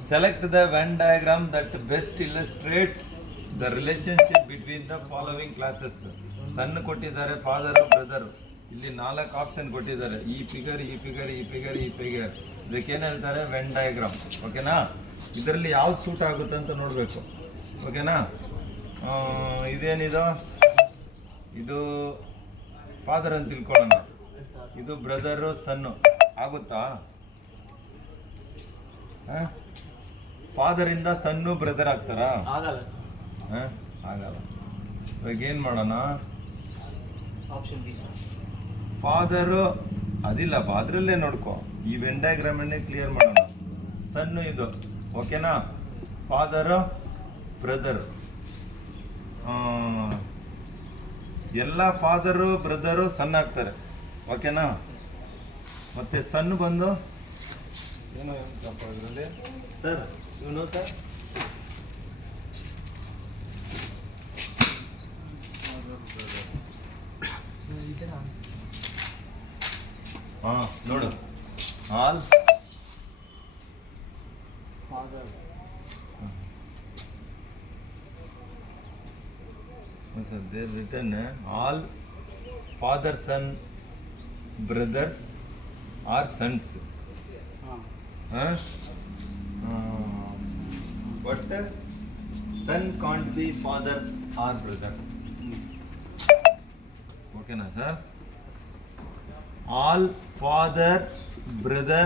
Select the Venn diagram that best illustrates the relationship between the following classes. ಸಣ್ಣ ಕೊಟ್ಟಿದ್ದಾರೆ, father brother. ಇಲ್ಲಿ 4 option ಕೊಟ್ಟಿದ್ದಾರೆ, ಈ figure, ಈ ಫಿಗರ್, ಈ ಫಿಗರ್, ಈ ಫಿಗರ್. ಇದಕ್ಕೇನು ಹೇಳ್ತಾರೆ? When diagram. ಓಕೆನಾ? ಇದರಲ್ಲಿ ಯಾವ್ದು ಸೂಟ್ ಆಗುತ್ತೆ ಅಂತ ನೋಡಬೇಕು. ಓಕೆನಾ? ಇದೇನಿದು? ಇದು ಫಾದರ್ ಅಂತ ತಿಳ್ಕೊಳ್ಳೋಣ, ಇದು ಬ್ರದರು ಸನ್ನು. ಆಗುತ್ತಾ? ಫಾದರಿಂದ ಸನ್ನು ಬ್ರದರ್ ಆಗ್ತಾರಾ? ಆಗಲ್ಲ. ಇವಾಗ ಏನು ಮಾಡೋಣ? ಫಾದರು ಅದಿಲ್ಲಪ್ಪ, ಅದರಲ್ಲೇ ನೋಡ್ಕೊ. ಈ ವೆನ್ ಡಯಾಗ್ರಾಮನ್ನೇ ಕ್ಲಿಯರ್ ಮಾಡೋಣ. ಸನ್ನು ಇದು. ಓಕೆನಾ? Father brother. ಎಲ್ಲ ಫಾದರು ಬ್ರದರು ಸಣ್ಣ ಆಗ್ತಾರೆ. ಓಕೆನಾ? ಮತ್ತೆ ಸಣ್ಣ ಬಂದು ಏನೋ ಹೇಳ್ತಪ್ಪ ಇದರಲ್ಲಿ ಸರ್, ಇವನು ಸರ್ ಹಾಂ ನೋಡು, all sir, they written all father son brothers are sons. But son can't be father or brother. Okay na sir? All father brother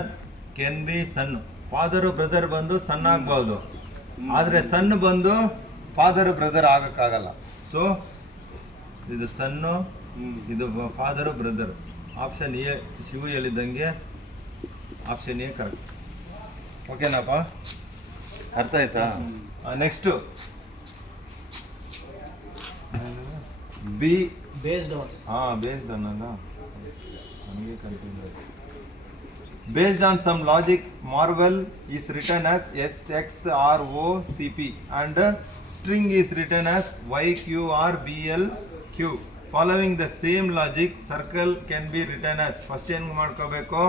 can be son. Father brother ಬಂದು ಸಣ್ಣ ಆಗ್ಬೋದು, ಆದರೆ ಸಣ್ಣ ಬಂದು ಫಾದರ್ ಬ್ರದರ್ ಆಗಕ್ಕಾಗಲ್ಲ. So ಇದು son, ಇದು father brother. Option A, Shivu ಹೇಳಿದ್ದಂಗೆ ಆಪ್ಷನ್ ಎ ಕರೆಕ್ಟ್. ಓಕೆನಪ್ಪ? ಅರ್ಥ ಆಯ್ತಾ? Next B based on. Based on ಅಲ್ಲ, ನನಗೆ ಕನ್ಫ್ಯೂಸ್ ಆಯ್ತು. Based on some logic, Marvel is written as SXROCP and string is written as YQRBLQ. Following the same logic, circle can be written as, first ಏನು ಮಾಡ್ಕೋಬೇಕು?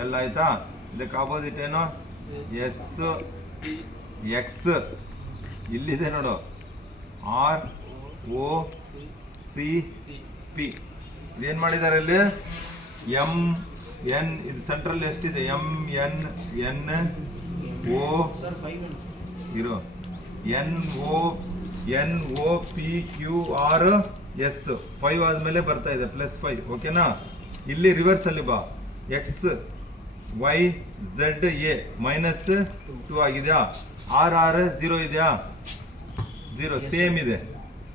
MARVEL ಆಯ್ತಾ? ಇದಕ್ಕೆ opposite ಏನು? SX. ಇಲ್ಲಿದೆ ನೋಡು, ROCP. ಇದೇನು ಮಾಡಿದ್ದಾರೆ ಇಲ್ಲಿ? MN, ಇದು ಸೆಂಟ್ರಲ್ ಎಷ್ಟಿದೆ? MNNO ಇರೋ NOPQRS. 5 ಆದಮೇಲೆ ಬರ್ತಾ ಇದೆ +5. ಓಕೆನಾ? ಇಲ್ಲಿ ರಿವರ್ಸಲ್ಲಿ ಬಾ, XYZA -2 ಆಗಿದೆಯಾ? RR 0 ಇದೆಯಾ? 0 ಸೇಮ್ ಇದೆ.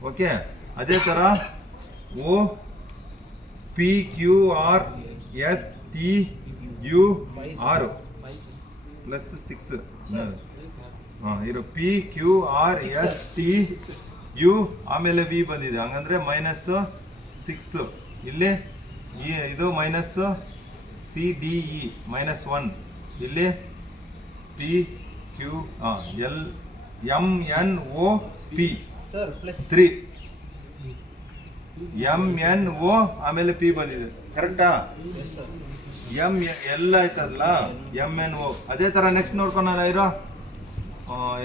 ಓಕೆ, ಅದೇ ಥರ OPQRSTUR +6 ಇರೋ PQRSTU ಆಮೇಲೆ V ಬಂದಿದೆ, ಹಂಗಂದ್ರೆ -6. ಇಲ್ಲಿ ಇದು CDE -1. ಇಲ್ಲಿ MNOP 3. MNO ಆಮೇಲೆ P ಬಂದಿದೆ. ಕರೆಕ್ಟಾ? ಎಲ್ಲ ಆಯ್ತದಲ್ಲ, MNO. ಅದೇ ಥರ ನೆಕ್ಸ್ಟ್ ನೋಡ್ಕೊಳಲ್ಲ ಇರೋ,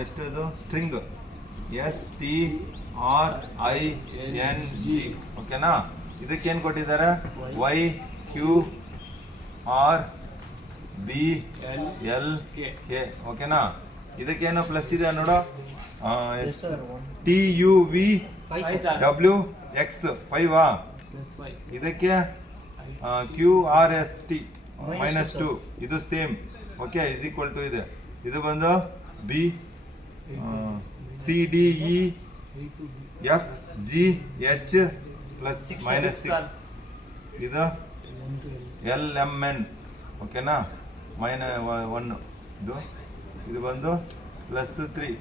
ಎಷ್ಟು ಇದು? String STRING. ಓಕೆನಾ? ಇದಕ್ಕೇನು ಕೊಟ್ಟಿದ್ದಾರೆ? YQRBLK. ಓಕೆನಾ? ಇದಕ್ಕೇನೋ ಪ್ಲಸ್ ಇದೆ ನೋಡು, TUVWX 5. ಇದಕ್ಕೆ QRST -2. ಇದು same. Okay, is equal to ಇದೆ. ಇದು ಬಂದು B CDEFGH +6. ಇದು LMN. ಓಕೆನಾ? -1. ಇದು ಬಂದು +3.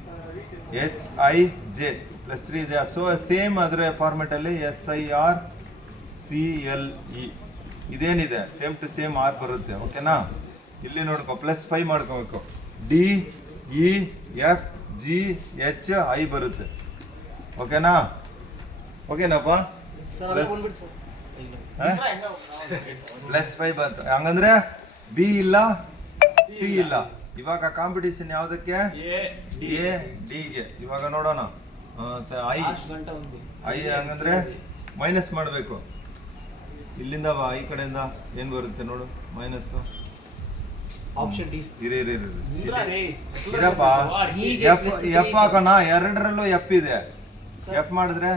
HIJ +3 ಇದೆ. ಸೊ ಸೇಮ್ ಅದರ ಫಾರ್ಮೆಟಲ್ಲಿ SIRCLE. ಇದೇನಿದೆ? ಸೇಮ್ ಟು ಸೇಮ್ R ಬರುತ್ತೆ. ಓಕೆನಾ? ಇಲ್ಲಿ ನೋಡ್ಕೊ, +5 ಮಾಡ್ಕೋಬೇಕು. DEFGHI ಬರುತ್ತೆ. ಓಕೆನಾ? ಓಕೆನಪ್ಪ? +5 ಬಂತು. ಹಂಗಂದ್ರೆ ಬಿ ಇಲ್ಲ ಸಿ ಇಲ್ಲ. ಇವಾಗ ಕಾಂಪಿಟೇಷನ್ ಯಾವುದಕ್ಕೆ? ಎ ಡಿಗೆ. ಇವಾಗ ನೋಡೋಣ. ಐ ಹಂಗಂದ್ರೆ ಮೈನಸ್ ಮಾಡಬೇಕು. ಇಲ್ಲಿಂದ ಈ ಕಡೆಯಿಂದ ಏನು ಬರುತ್ತೆ ನೋಡು, ಮೈನಸ್. ಇರಪ್ಪ, ಎಫ್ ಹಾಕೋಣ. ಎರಡರಲ್ಲೂ ಎಫ್ ಇದೆ. ಎಫ್ ಮಾಡಿದ್ರೆ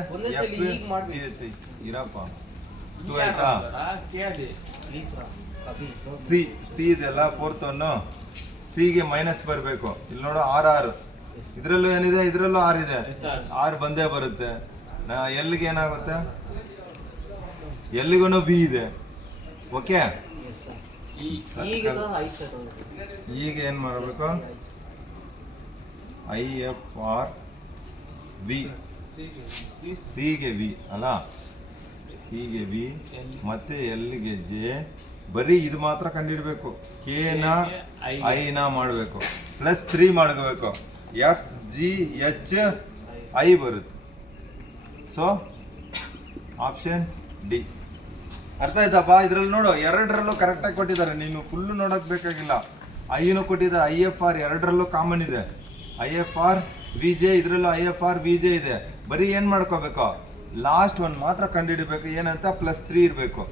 ಇರಪ್ಪ 2 ಆಯ್ತಾ. ಸಿ ಇದೆಲ್ಲ 4th ಒನ್. ಸಿಗೆ ಮೈನಸ್ ಬರಬೇಕು. ಇಲ್ಲಿ ನೋಡು R ಇದ್ರಲ್ಲೂ ಏನಿದೆ, ಇದ್ರಲ್ಲೂ R ಇದೆ. R ಬಂದೇ ಬರುತ್ತೆ. ಎಲ್ಲಿಗೆ ಏನಾಗುತ್ತೆ? ಎಲ್ಲಿಗೂ ಬಿ ಇದೆ. ಓಕೆ, ಈಗ ಏನ್ ಮಾಡಬೇಕು? IFR ವಿ, ಸಿಗೆ ವಿ ಅಲ್ಲ, ಸಿಗೆ ವಿ ಮತ್ತೆ ಎಲ್ಗೆ ಜೆ. ಬರೀ ಇದು ಮಾತ್ರ ಕಂಡಿಡ್ಬೇಕು. ಕೆನ ಐನ ಮಾಡಬೇಕು. +3 ಮಾಡ್ಕೋಬೇಕು. FGHI ಬರುತ್ತೆ. So option D. ಅರ್ಥ ಆಯ್ತಪ್ಪ? ಇದ್ರಲ್ಲಿ ನೋಡು, ಎರಡರಲ್ಲೂ ಕರೆಕ್ಟಾಗಿ ಕೊಟ್ಟಿದ್ದಾರೆ. ನೀನು ಫುಲ್ಲು ನೋಡೋಕೆ ಬೇಕಾಗಿಲ್ಲ. ಐನು ಕೊಟ್ಟಿದ್ದಾರೆ. IFR ಎರಡರಲ್ಲೂ ಕಾಮನ್ ಇದೆ. IFR VJ ಇದರಲ್ಲೂ IFR VJ ಇದೆ. ಬರೀ ಏನು ಮಾಡ್ಕೋಬೇಕು? ಲಾಸ್ಟ್ ಒನ್ ಮಾತ್ರ ಕಂಡುಹಿಡಬೇಕು. ಏನಂತ? +3 ಇರಬೇಕು.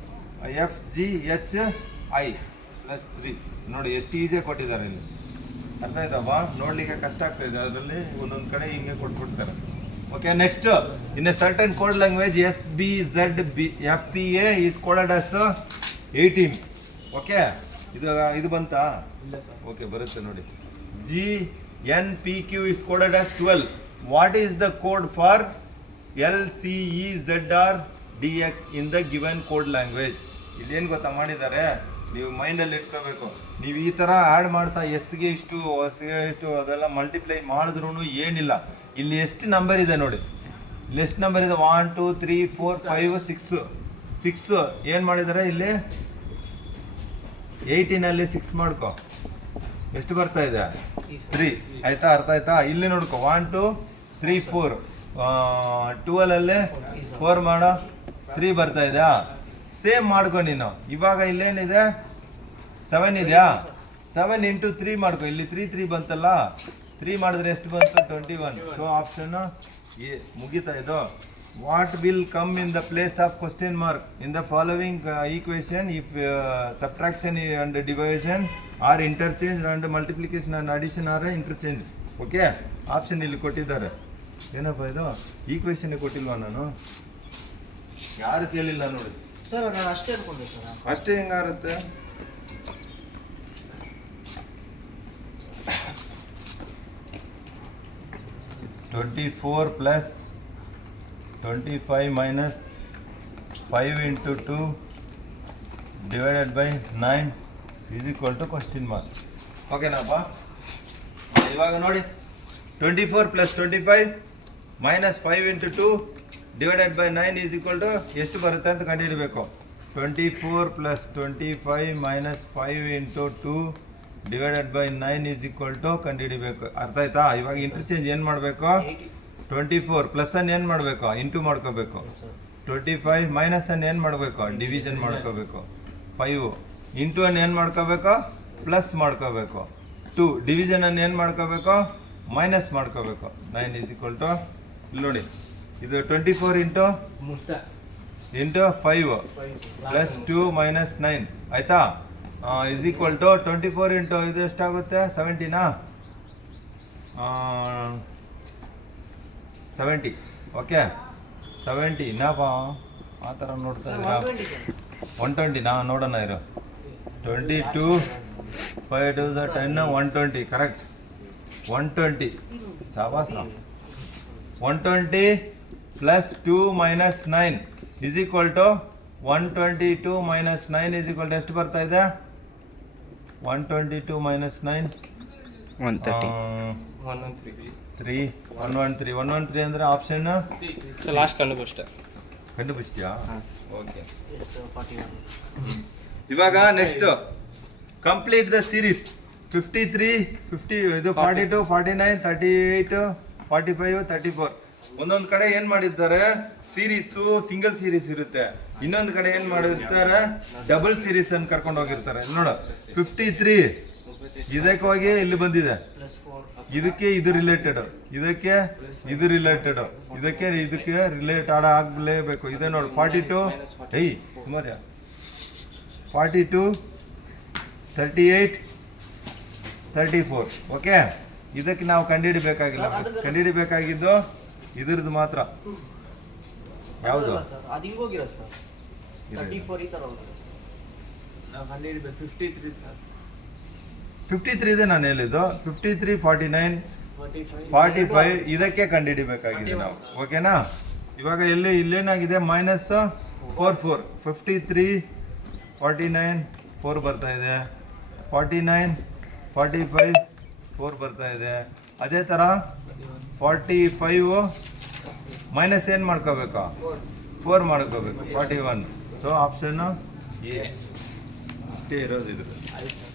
FGHI +3 ನೋಡಿ ಎಷ್ಟು ಈಸಿಯಾಗಿ ಕೊಟ್ಟಿದ್ದಾರೆ ಇಲ್ಲಿ. ಅರ್ಥ ಆಯ್ತಪ್ಪ? ನೋಡ್ಲಿಕ್ಕೆ ಕಷ್ಟ ಆಗ್ತಾ ಇದೆ. ಅದರಲ್ಲಿ ಒಂದೊಂದು ಕಡೆ ಹಿಂಗೆ ಕೊಟ್ಬಿಡ್ತಾರೆ. Okay, next, in a certain code language, SBZFPA is coded as 18. Okay, ಇದು ಬಂತಾ? ಓಕೆ, ಬರುತ್ತೆ ನೋಡಿ. GNPQ is coded as 12. What is the code for LCEZRDX in the given code language? ಇಲ್ಲೇನು ಗೊತ್ತಾ ಮಾಡಿದ್ದಾರೆ? ನೀವು ಮೈಂಡಲ್ಲಿ ಇಟ್ಕೋಬೇಕು. ನೀವು ಈ ಥರ ಆ್ಯಡ್ ಮಾಡ್ತಾ ಎಸ್ಗೆ ಇಷ್ಟು ಎಸ್ಗೆ ಇಷ್ಟು ಅದೆಲ್ಲ ಮಲ್ಟಿಪ್ಲೈ ಮಾಡಿದ್ರೂ ಏನಿಲ್ಲ. ಇಲ್ಲಿ ಎಷ್ಟು ನಂಬರ್ ಇದೆ ನೋಡಿ, ಇಲ್ಲಿ ಎಷ್ಟು ನಂಬರ್ ಇದೆ? 1 2 3 4 5 6 ಏನು ಮಾಡಿದ್ದಾರೆ ಇಲ್ಲಿ? 18ಅಲ್ಲಿ 6 ಮಾಡ್ಕೊ, ಎಷ್ಟು ಬರ್ತಾ ಇದೆ? 3 ಆಯ್ತಾ? ಅರ್ಥ ಆಯ್ತಾ? ಇಲ್ಲಿ ನೋಡ್ಕೊ, 1 2 3 4 12ಅಲ್ಲಿ 4 ಮಾಡೋ, 3 ಬರ್ತಾ ಇದೆಯಾ? ಸೇಮ್ ಮಾಡ್ಕೊ ನೀನು. ಇವಾಗ ಇಲ್ಲೇನಿದೆ? 7 ಇದೆಯಾ? 7 × 3 ಮಾಡ್ಕೊ. ಇಲ್ಲಿ 3 ಬಂತಲ್ಲ, 3 ಮಾಡಿದ್ರೆ ಎಷ್ಟು ಬಂತು? 21. ಸೊ ಆಪ್ಷನ್ ಎ ಮುಗಿತಾ ಇದು. What will come in the place of question mark in the following equation if subtraction and division are interchange and multiplication and addition are interchange. Okay, option ಇಲ್ಲಿ ಕೊಟ್ಟಿದ್ದಾರೆ. ಏನಪ್ಪ ಇದು? ಈಕ್ವೇಷನ್ ಕೊಟ್ಟಿಲ್ವಾ ನಾನು? ಯಾರು ಕೇಳಿಲ್ಲ ನೋಡಿ ಸರ್. ನಾನು ಅಷ್ಟೇ ಅನ್ಕೊಂಡೆ ಸರ್. ಅಷ್ಟೇ ಹೆಂಗಾರುತ್ತೆ? (24 + 25 - 5 × 2 / 9 = ಕ್ವಶನ್ ಮಾರ್ಕ್. ಓಕೆನಾಪ್ಪ? ಇವಾಗ ನೋಡಿ, 24 + 25 - 5 × 2 / 9 = ಎಷ್ಟು ಬರುತ್ತೆ ಅಂತ ಕಂಡುಹಿಡಬೇಕು. 24 + 25 - 5 × 2 / 9 = ಕಂಡುಹಿಡಬೇಕು. ಅರ್ಥ ಆಯ್ತಾ? ಇವಾಗ ಇಂಟರ್ಚೇಂಜ್ ಏನು ಮಾಡಬೇಕು? 24 ಪ್ಲಸ್ ಅನ್ನು ಏನು ಮಾಡಬೇಕು? ಇಂಟು ಮಾಡ್ಕೋಬೇಕು. 25 ಮೈನಸ್ ಅನ್ನು ಏನು ಮಾಡಬೇಕು? ಡಿವಿಷನ್ ಮಾಡ್ಕೋಬೇಕು. 5 ಇಂಟು ಅನ್ನು ಏನು ಮಾಡ್ಕೋಬೇಕು? ಪ್ಲಸ್ ಮಾಡ್ಕೋಬೇಕು. 2 ಡಿವಿಷನ್ ಅನ್ನು ಏನು ಮಾಡ್ಕೋಬೇಕು? ಮೈನಸ್ ಮಾಡ್ಕೋಬೇಕು. 9 = ಇಲ್ಲಿ ನೋಡಿ, ಇದು 24 ಇಂಟು 5 ಪ್ಲಸ್ 2 ಮೈನಸ್ 9 ಆಯಿತಾ? = 24 ಇಂಟು ಇದು ಎಷ್ಟಾಗುತ್ತೆ? 70ನಾ? 70. ಓಕೆ, 70 ನಾಪ ಆ ಥರ ನೋಡ್ತಾ ಇದ್ದೀರಾ? 120 ನಾ ನೋಡೋಣ ಇರೋ. 22 5 2 10 120 ಕರೆಕ್ಟ್. 120 ಸಾವಾಸ. 120 ಪ್ಲಸ್ 2 ಮೈನಸ್ 9 = 122 ಮೈನಸ್ 9 = ಎಷ್ಟು ಬರ್ತಾ ಇದೆ? 122 ಮೈನಸ್ 9 113 ಅಂದರೆ ಆಪ್ಷನ್ ಲಾಸ್ಟ್ ಕಂಡುಬಿಡ್ತೀಯಾ? ಓಕೆ, ಇವಾಗ ನೆಕ್ಸ್ಟ್ ಕಂಪ್ಲೀಟ್ ದ ಸೀರೀಸ್. 53 50 ಇದು 42 49 38 45 34 ಒಂದೊಂದು ಕಡೆ ಏನು ಮಾಡಿದ್ದಾರೆ? ಸೀರೀಸು ಸಿಂಗಲ್ ಸೀರೀಸ್ ಇರುತ್ತೆ, ಇನ್ನೊಂದು ಕಡೆ ಏನ್ ಮಾಡಿರ್ತಾರೆ ಡಬಲ್ ಸೀರೀಸ್ ಅನ್ನು ಕರ್ಕೊಂಡು ಹೋಗಿರ್ತಾರೆ. ನೋಡು 53 ಇದಕ್ಕೆ ಹೋಗಿ ಇಲ್ಲಿ ಬಂದಿದೆ, ಪ್ಲಸ್ 4 ಇದಕ್ಕೆ ಇದು ರಿಲೇಟೆಡ್, ಇದಕ್ಕೆ ಇದು ರಿಲೇಟೆಡ್, ಇದಕ್ಕೆ ರಿಲೇಟ್ ಆಗಲೇಬೇಕು. ಇದೆ ನೋಡಿ 42 ಸುಮಾರು 42 38 34. ಓಕೆ, ಇದಕ್ಕೆ ನಾವು ಕಂಡುಹಿಡಿಬೇಕಾಗಿಲ್ಲ, ಕಂಡುಹಿಡಿಬೇಕಾಗಿದ್ದು ಇದ್ರದ್ದು ಮಾತ್ರ. ಯಾವುದು ಸರ್ ಅದು ಹಿಂಗೆ ಹೋಗಿರೋ ಸರ್ 34 ಈ ಥರ ಹೋಗಿರೋ ನಾವು ಕಂಡುಹಿಡಿಬೇಕು 53 ಸರ್ 53 ಇದೆ ನಾನು ಹೇಳಿದ್ದು. 53 49 45 ಇದಕ್ಕೆ ಕಂಡುಹಿಡಿಬೇಕಾಗಿದೆ ನಾವು. ಓಕೆನಾ? ಇವಾಗ ಇಲ್ಲೇನಾಗಿದೆ -44 53 49 4 ಬರ್ತಾ ಇದೆ, 49 45 4 ಬರ್ತಾ ಇದೆ. ಅದೇ ಥರ 45 ಮೈನಸ್ ಏನು ಮಾಡ್ಕೋಬೇಕು 4 ಮಾಡ್ಕೋಬೇಕು 41. ಸೊ ಆಪ್ಷನ್ ಎ ಅಷ್ಟೇ ಇರೋದು ಇದು. ಆಯ್ತು ಸರ್.